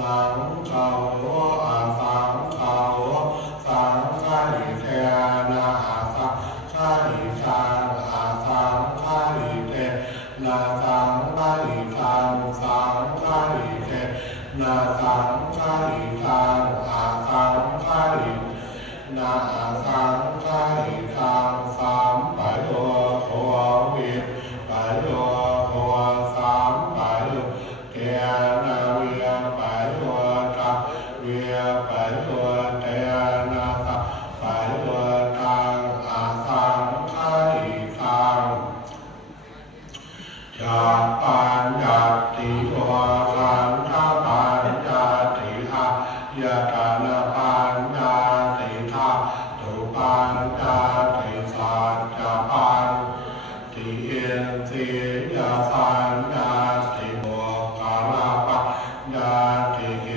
สังฆาโวอาสังฆาโวสังฆาริเทนะอาสังฆาริตังอาสังฆาริเทนะสังฆาริตังสังฆาริเทนะสังฆาริตังอาสังฆารินะอาสังฆาริตังสัมปะโยโควิปะโยโคสัมปะโยเทนะเวียปะโยตะเวียปะโยเทนะสัพปะโยตังอาสังฆาริตังยาปัญญาติโยขันธปัญญาติหายตนะปัญญาติธาตุปัญญาติสัจจะปัญติเอติยปัญญาติโมกขลปัญญาติเก